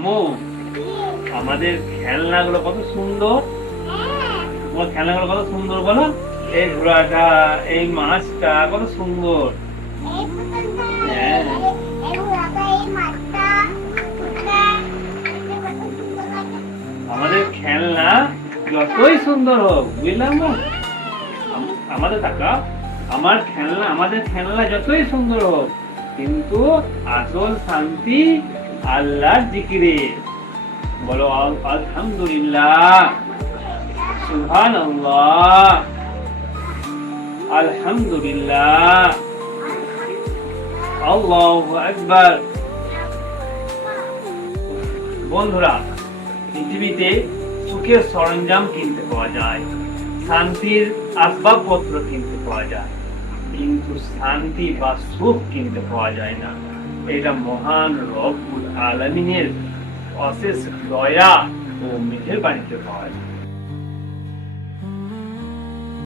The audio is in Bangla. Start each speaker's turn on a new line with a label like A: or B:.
A: আম্মু আমাদের খেলনাগুলো কত সুন্দর তোমার খেলনাগুলো কত সুন্দর বলো এই ঘোড়াটা, এই মাছটা কত সুন্দর হ্যাঁ। আমাদের খেলনা যতই সুন্দর হোক বুঝলাম? আমাদের টাকা আমার খেলনা, আমাদের খেলনা যতই সুন্দর হোক, কিন্তু আসল শান্তি আল্লাহর জিকিরে। বলো আলহামদুলিল্লাহ। সুহান আল্লাহ আলহামদুলিল্লাহ। আল্লাহু আকবার। বন্ধুরা, পৃথিবীতে সুখের সরঞ্জাম কিনতে পাওয়া যায়, শান্তির আসবাবপত্র কিনতে পাওয়া যায়, কিন্তু শান্তি বা সুখ কিনতে পাওয়া যায় না। এটা মহান রব্বুল আলমিনের অশেষ দয়া ও মেহেরবানিতে পাওয়া যায়।